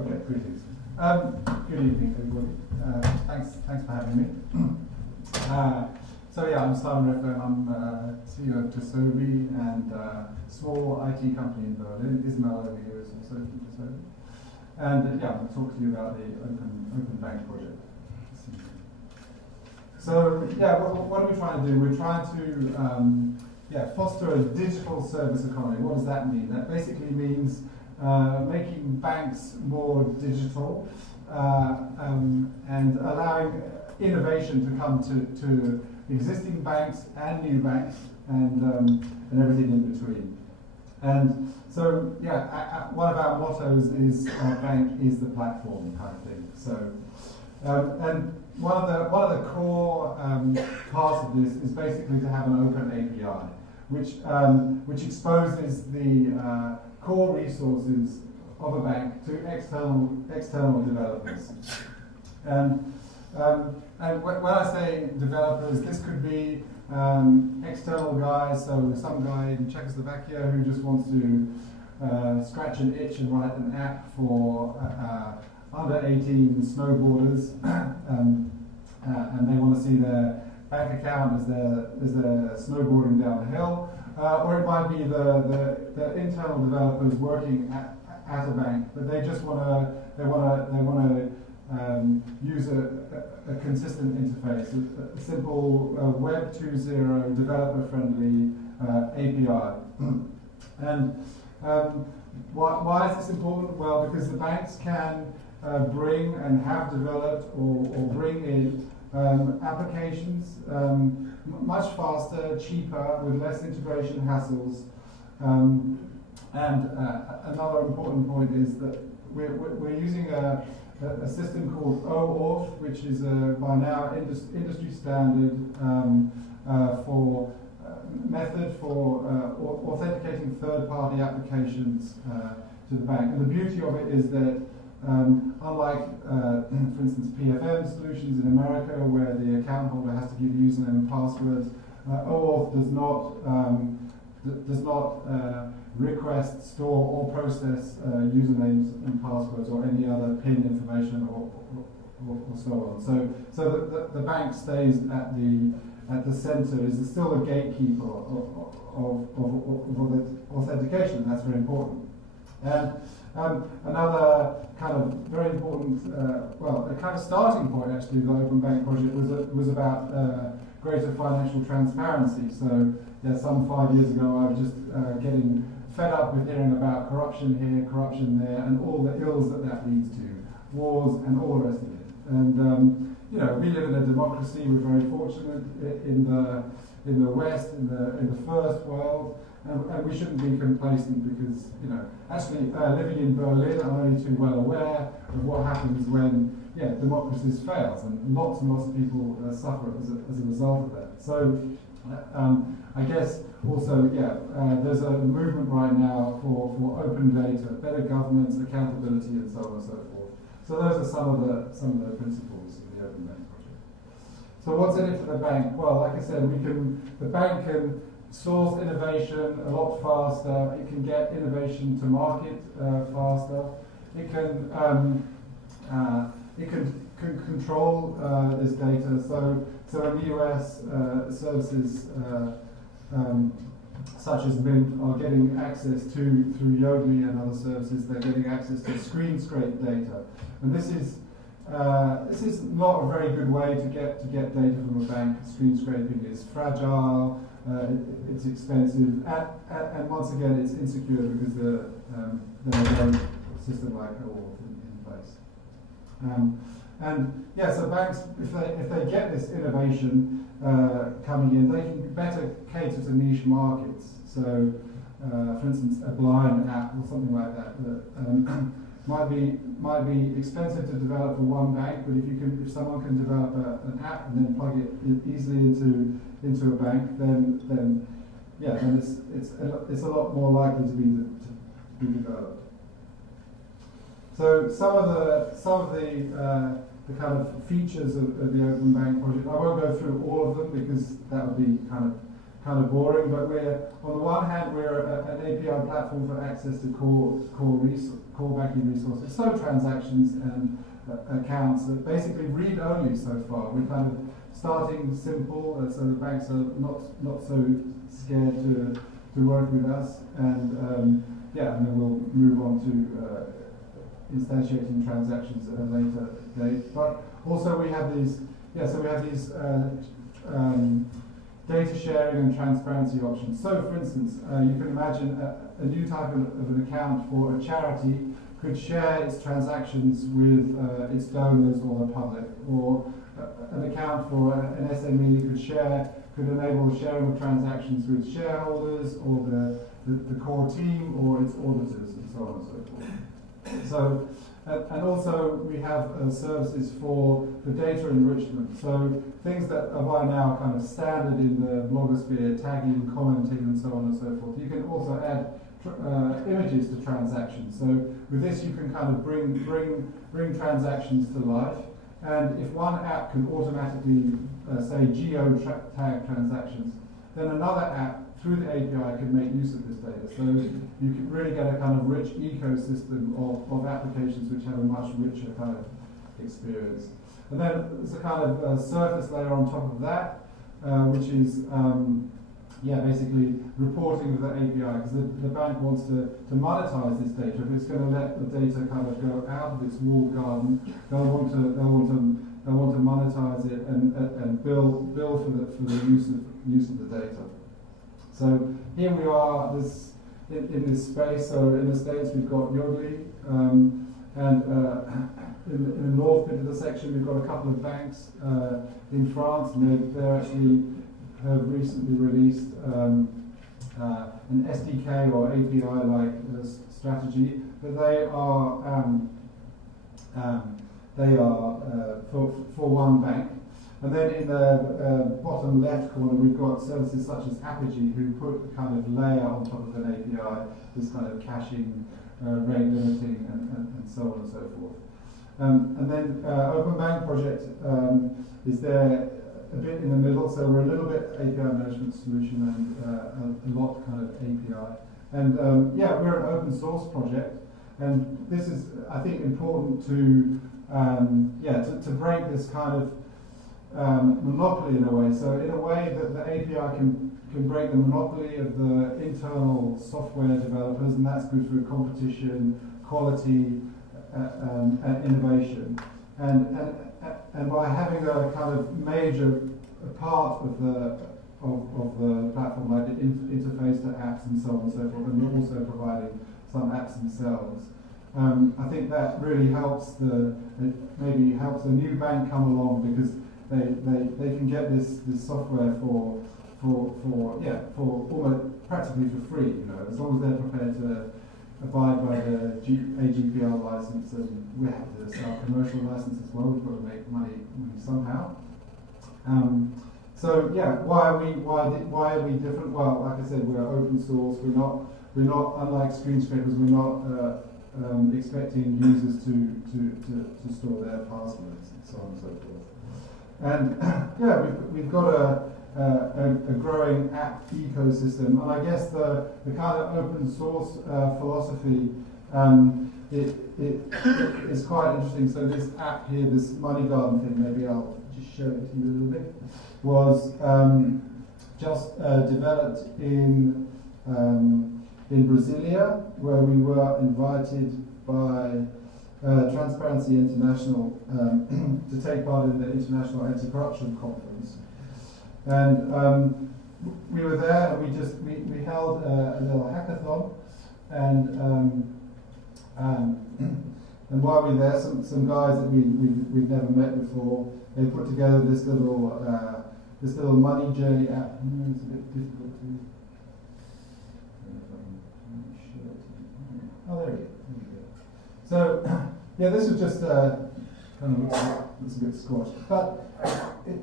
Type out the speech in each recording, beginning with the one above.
Okay, greetings. Good evening, everybody. Thanks for having me. So yeah, I'm Simon Redfern. I'm CEO of Tesobe and small IT company in Berlin. Ismail over here is also from Tesobe. And yeah, I'm going to talk to you about the Open Bank project. So yeah, what are we trying to do? We're trying to foster a digital service economy. What does that mean? That basically means making banks more digital and allowing innovation to come to existing banks and new banks and everything in between. And so, yeah, one of our mottos is bank is the platform kind of thing. So, and one of the core parts of this is basically to have an open API, which exposes the core resources of a bank to external developers. And when I say developers, this could be external guys, so some guy in Czechoslovakia who just wants to scratch an itch and write an app for under 18 snowboarders, and they want to see their bank account as they're snowboarding down the hill. Or it might be the internal developers working at a bank, but they just want to use a consistent interface, a simple Web 2.0 developer-friendly API. And why is this important? Well, because the banks can bring and have developed or bring in applications much faster, cheaper, with less integration hassles. And another important point is that we're using a system called OAuth, which is by now industry standard for method for authenticating third-party applications to the bank. And the beauty of it is that unlike, for instance, PFM solutions in America, where the account holder has to give username and passwords, OAuth does not request, store, or process usernames and passwords or any other PIN information or so on. So the bank stays at the center, is still the gatekeeper of authentication. That's very important. And another kind of very important, a kind of starting point actually of the Open Bank project was about greater financial transparency. So yeah, some 5 years ago I was just getting fed up with hearing about corruption here, corruption there, and all the ills that leads to, wars and all the rest of it. And we live in a democracy. We're very fortunate in the West, in the first world. And we shouldn't be complacent because, actually living in Berlin, I'm only too well aware of what happens when, democracies fails, and lots of people suffer as a result of that. So, I guess also, there's a movement right now for open data, better governance, accountability, and so on and so forth. So those are some of the principles of the Open Bank project. So what's in it for the bank? Well, like I said, the bank can source innovation a lot faster. It can get innovation to market faster. It can control this data. So in the US, services such as Mint are getting access through Yodlee and other services. They're getting access to screen scrape data, and this is not a very good way to get data from a bank. Screen scraping is fragile. It's expensive, and once again, it's insecure because there's no system like OAuth in place. So banks, if they get this innovation coming in, they can better cater to niche markets. So, for instance, a blind app or something like that might be expensive to develop for one bank, but if someone can develop an app and then plug it easily into a bank, then it's a lot more likely to be developed. So some of the kind of features of the Open Bank project, I won't go through all of them because that would be kind of kind of boring, but we're, on the one hand, we're an API platform for access to core banking resources, so transactions and accounts that basically read only so far. We're kind of starting simple, so the banks are not so scared to work with us, and yeah, and then we'll move on to instantiating transactions at a later date. But also we have these, data sharing and transparency options. So, for instance, you can imagine a new type of an account for a charity could share its transactions with its donors or the public, or an account for an SME could enable sharing of transactions with shareholders or the core team or its auditors, and so on and so forth. So, and also we have services for data enrichment. So things that are by now kind of standard in the blogosphere, tagging, commenting, and so on and so forth. You can also add images to transactions. So with this, you can kind of bring transactions to life. And if one app can automatically, say, geo-tag transactions, then another app through the API can make use of this data. So you can really get a kind of rich ecosystem of applications which have a much richer kind of experience. And then there's a kind of surface layer on top of that, which is basically reporting with the API, because the bank wants to monetize this data. If it's going to let the data kind of go out of its walled garden, they'll want to monetize it and bill for the use of the data. So here we are in this space. So in the States we've got Yodlee, and in the north bit of the section we've got a couple of banks in France, and they actually have recently released an SDK or API-like strategy, but they are for one bank. And then in the bottom left corner, we've got services such as Apogee, who put a kind of layer on top of an API, this kind of caching, rate limiting, and so on and so forth. And then Open Bank project is there a bit in the middle, so we're a little bit API management solution and a lot kind of API. And we're an open source project, and this is, I think, important to break this kind of monopoly in a way. So in a way that the API can break the monopoly of the internal software developers, and that's good through competition, quality, and innovation. And by having a kind of major part of the platform, like the interface to apps and so on and so forth, and also providing some apps themselves, I think that really helps maybe helps a new bank come along, because they can get this software for almost practically for free, as long as they're prepared to abide by the AGPL license, and we have to sell a commercial license as well. We've got to make money somehow. Why are we different? Well, like I said, we're open source. We're not unlike screen scrapers. We're not expecting users to store their passwords and so on and so forth. And we've got a growing app ecosystem, and I guess the kind of open source philosophy it is quite interesting. So this app here, this Money Garden thing, maybe I'll just show it to you a little bit, was just developed in Brasilia, where we were invited by Transparency International to take part in the International Anti-Corruption Conference. And we were there, and we held a little hackathon, and while we were there, some guys that we'd never met before, they put together this little money journey app. It's a bit difficult to. Oh, there we go. So, this was just kind of looks a bit squashed, but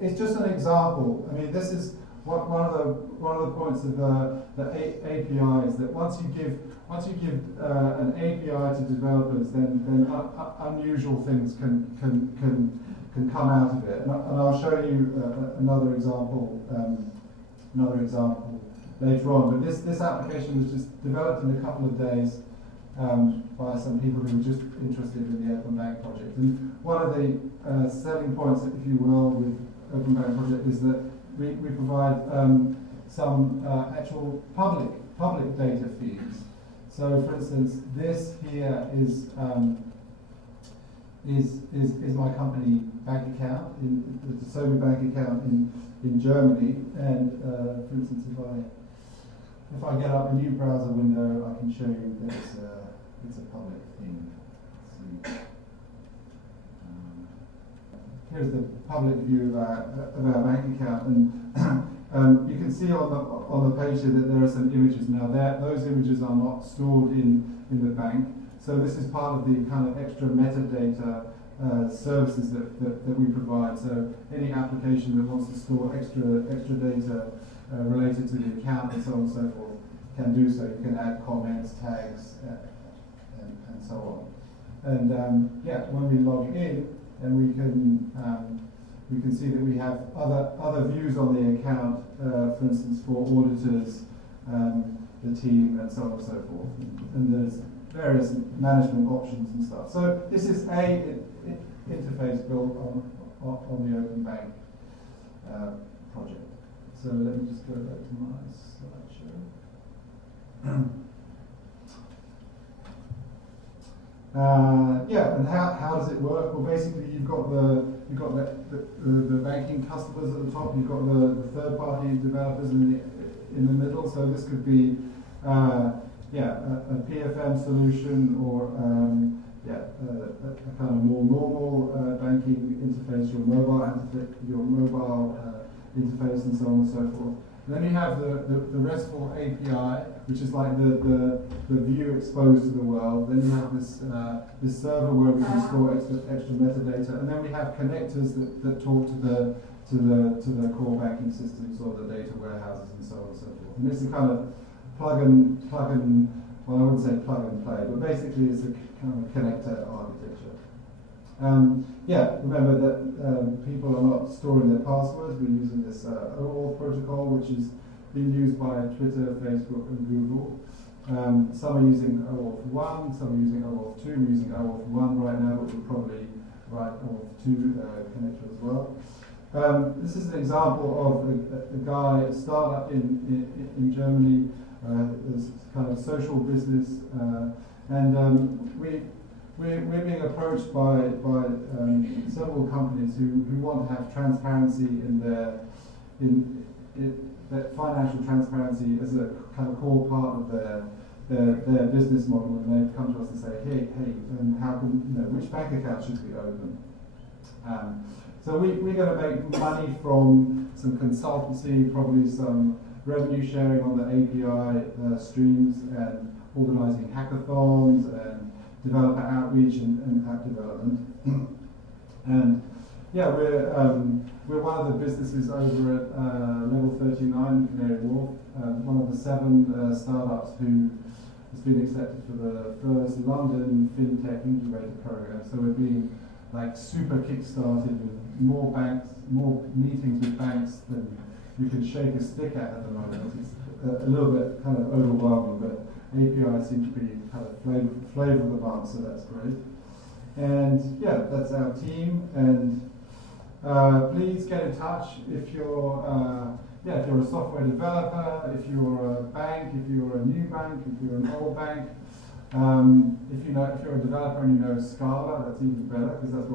it's just an example. I mean, this is one of the points of the API is that once you give an API to developers, then unusual things can come out of it. And I'll show you another example another example later on. But this application was just developed in a couple of days by some people who were just interested in the Open Bank project. And one of the selling points, if you will, with Open Bank project is that we provide some actual public data feeds. So, for instance, this here is my company bank account, the Tesobe bank account in Germany. And for instance, if I get up a new browser window, I can show you that it's a public thing. Let's see. Here's the public view of our bank account, and you can see on the page here that there are some images. Now, those images are not stored in the bank, so this is part of the kind of extra metadata services that we provide. So any application that wants to store extra data related to the account and so on and so forth can do so. You can add comments, tags, and so on. And yeah, when we log in, and we can see that we have other views on the account, for instance, for auditors, the team, and so on and so forth. And there's various management options and stuff. So this is a interface built on the Open Bank project. So let me just go back to my slideshow. Yeah, and how does it work? Well, basically, you've got the banking customers at the top. You've got the third-party developers in the middle. So this could be a PFM solution, or a kind of more normal banking interface, your mobile interface, and so on and so forth. And then you have the RESTful API, which is like the view exposed to the world. Then you have this server where we can store extra metadata, and then we have connectors that talk to the core banking systems or the data warehouses and so on and so forth. And it's a kind of plug and well, I wouldn't say plug and play, but basically it's a kind of connector architecture. Remember that people are not storing their passwords. We're using this OAuth protocol, which is being used by Twitter, Facebook, and Google. Some are using OAuth 1, some are using OAuth 2. We're using OAuth 1 right now, but we'll probably write OAuth 2 connector as well. This is an example of a startup in Germany. This kind of social business, and we're being approached by several companies who want to have transparency that financial transparency as a kind of core part of their business model, and they've come to us and say, hey, how can which bank account should we open? So we're going to make money from some consultancy, probably some revenue sharing on the API streams, and organising hackathons and developer outreach and app development. And yeah, we're one of the businesses over at Level 39 Canary Wharf, one of the 7 startups who has been accepted for the first London FinTech Incubator Program. So we're being like super kick-started with more meetings with banks than you can shake a stick at the moment. It's a little bit kind of overwhelming, but API seems to be kind of flavor of the month, so that's great. And yeah, that's our team. And please get in touch if you're a software developer, if you're a bank, if you're a new bank, if you're an old bank. If you're a developer and you know Scala, that's even better, because that's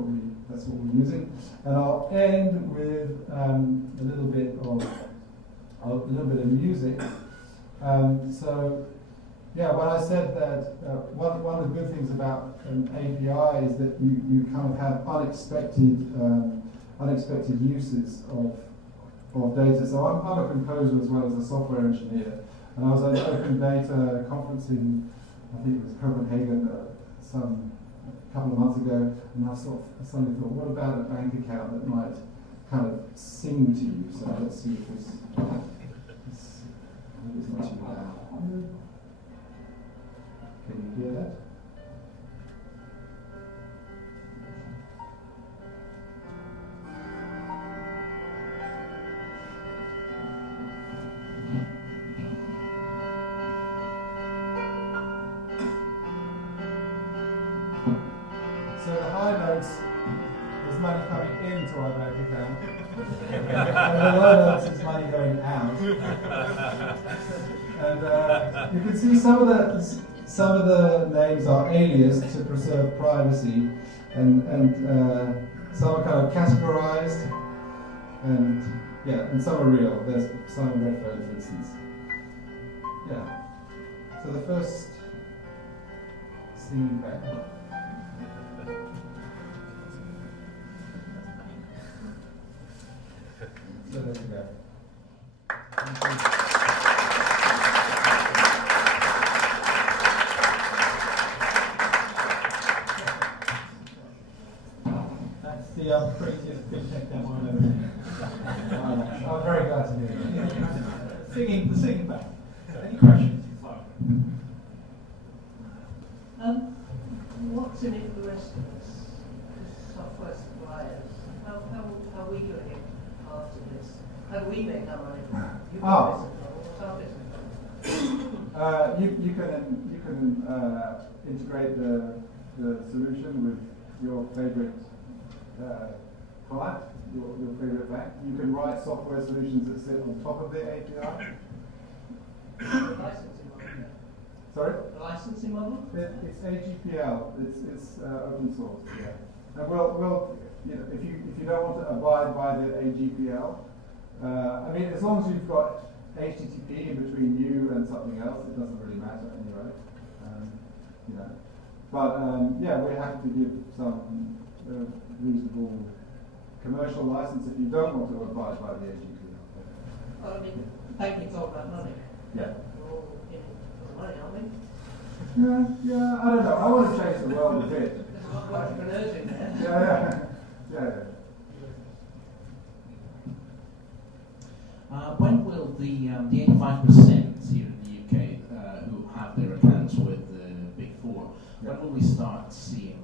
what we're using. And I'll end with a little bit of music. So yeah, when I said that one of the good things about an API is that you kind of have unexpected uses of data. So I'm a composer as well as a software engineer, and I was at an open data conference in, I think it was Copenhagen, a couple of months ago, and I suddenly thought, what about a bank account that might kind of sing to you? So let's see if this I think it's not too loud. Can you hear that? So the high notes is money coming into our bank account, and the low notes is money going out. And you can see some of the names are alias to preserve privacy, and some are kind of categorized, and some are real. There's Simon Redfern, for instance. Yeah. So the first singing bank. So there we go. That's the prettiest fintech demo I've ever seen. I'm very glad to hear that. The singing back. Any questions? What's in it for the rest of us, software suppliers? How are we doing it after this? How do we make our money? You got business model. What's our business model? You can integrate the solution with your favorite client, your favorite bank. You can write software solutions that sit on top of the API. The licensing model, yeah. Sorry? The licensing model? It's AGPL. It's open source. Yeah. And we'll if you don't want to abide by the AGPL, I mean, as long as you've got HTTP in between you and something else, it doesn't really matter anyway. But we're happy to give some reasonable commercial license if you don't want to abide by the AGPL. Well, I mean, banking's all about money. Yeah. We're all in it for the money, aren't we? Yeah, I don't know. I want to change the world a bit. There's a lot of entrepreneurs in there. Yeah. When will the 85% here in the UK who have their accounts with the Big Four, when will we start seeing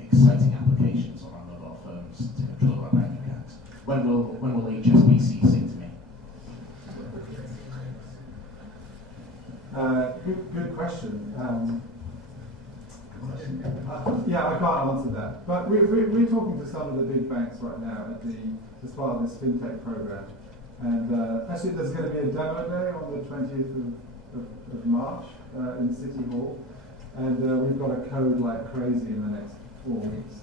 exciting applications on our mobile phones to control our bank accounts? When will HSBC sing to me? Good question. I can't answer that. But we're talking to some of the big banks right now as part of this fintech program. And actually, there's going to be a demo day on the 20th of March in City Hall. And we've got to code like crazy in the next 4 weeks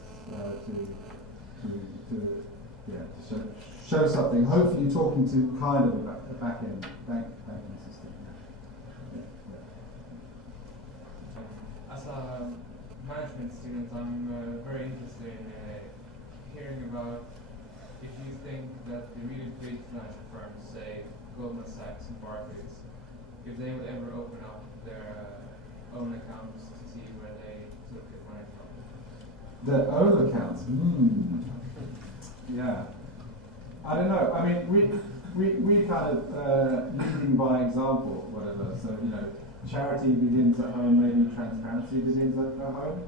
to show something. Hopefully, talking to kind of a back-end banking system. As a management student, I'm very interested in hearing about if you think that the really big financial firms, say Goldman Sachs and Barclays, if they would ever open up their own accounts to see where they took their money from. Their own accounts? Yeah. I don't know. I mean, we kind of leading by example, whatever. So, charity begins at home, maybe transparency begins at home.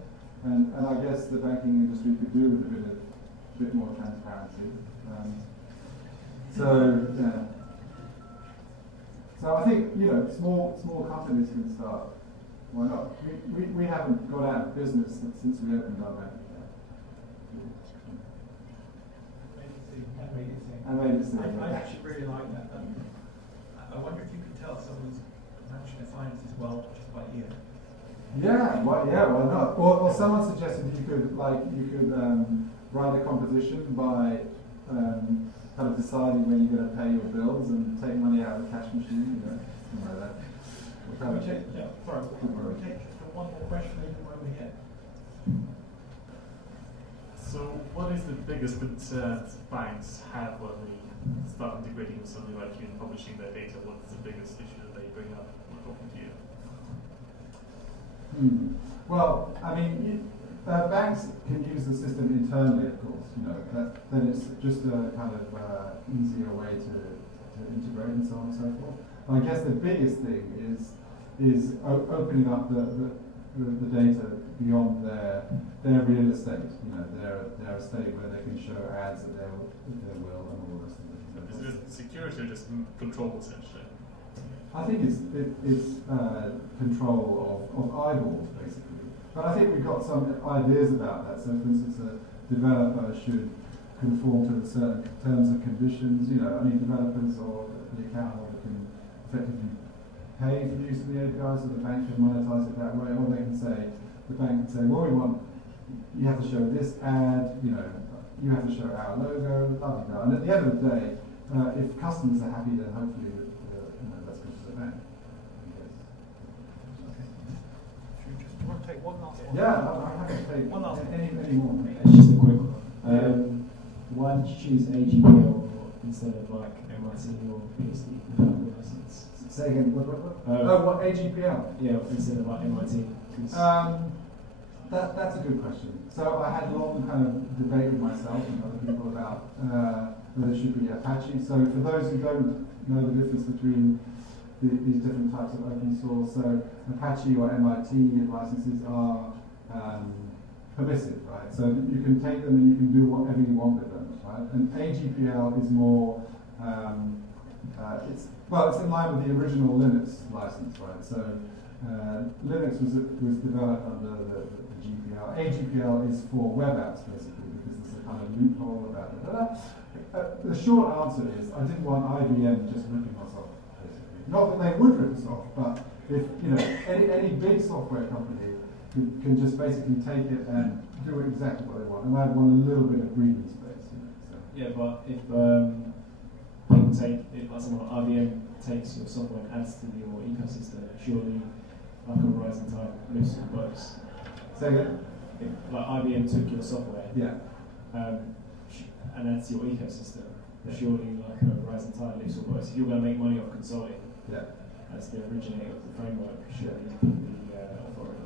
And I guess the banking industry could do with a bit more transparency. So I think small companies can start. Why not? We haven't got out of business since we opened our bank account. I actually really like that. I wonder if you could tell someone's managing their finances well just by ear. Why not? Or someone suggested you could write a composition by kind of deciding when you're going to pay your bills and take money out of the cash machine, something like that. Can we take one more question while we're here? So what is the biggest concern banks have when we start integrating with something like you and publishing their data? What's the biggest issue that they bring up when talking to you? Well, I mean, banks can use the system internally, of course. Then it's just a kind of easier way to integrate and so on and so forth. And I guess the biggest thing is opening up the data beyond their real estate. Their estate where they can show ads at their will and all the rest of it. Is it security or just control essentially? I think it's control of eyeballs basically. But I think we've got some ideas about that. So, for instance, a developer should conform to the certain terms and conditions. You know, I mean, developers or the account holder can effectively pay for use of the API, so the bank can monetize it that way, or they can say, the bank can say, well, we want, you have to show this ad, you know, you have to show our logo, blah, blah, blah. And at the end of the day, if customers are happy, then hopefully you know, that's good for the bank. Okay. Should we just want to take one last one? Yeah, I'm happy to take One last one. any more. It's just a quick one. Why did you choose AGPL instead of like MIT or PSD without the license? Say again, what? What AGPL? Yeah, instead of like MIT. That's a good question. So I had a long kind of debate with myself and other people about whether it should be Apache. So for those who don't know the difference between these different types of open source, so Apache or MIT licenses are permissive, right? So you can take them and you can do whatever you want with them, right? And AGPL is more, it's in line with the original Linux license, right? So Linux was developed under the GPL. AGPL is for web apps, basically, because there's a kind of loophole about it. The short answer is I didn't want IBM just ripping us off, basically. Not that they would rip us off, but if you know any big software company can just basically take it and do exactly what they want, and I want a little bit of breathing space. You know, so. Yeah, but if people take, if like someone IBM takes your software and adds to your ecosystem, surely like a rising tide lifts all boats. Say again? If like IBM took your software, Yeah. and adds to your ecosystem, surely like a rising tide lifts all boats. If you're going to make money off consulting, Yeah. as the originator of the framework, surely you can be authority.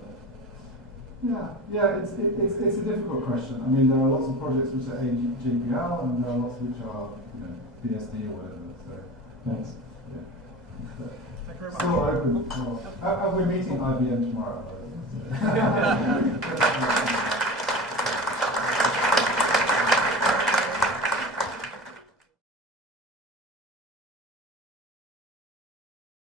Yeah, it's a difficult question. I mean, there are lots of projects which are AGPL, and there are lots which are, you know, BSD or whatever. So, Thanks. yeah. Thank you very much. Still open. We're meeting IBM tomorrow.